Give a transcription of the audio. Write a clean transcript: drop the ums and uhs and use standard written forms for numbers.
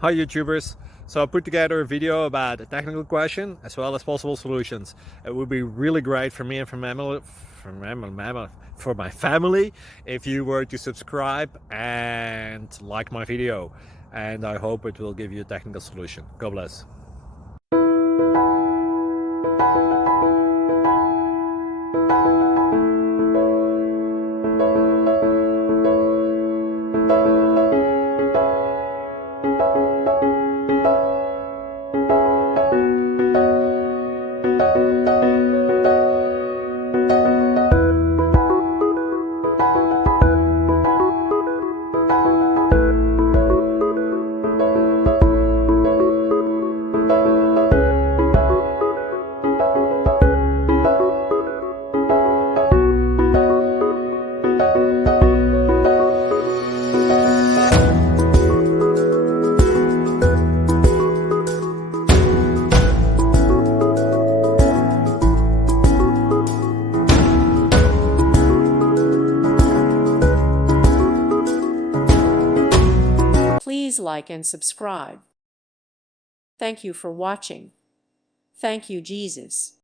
Hi YouTubers! So I put together a video about a technical question as well as possible solutions. It would be really great for me and for my family if you were to subscribe and like my video, and I hope it will give you a technical solution. God bless. Please like and subscribe. Thank you for watching. Thank you, Jesus.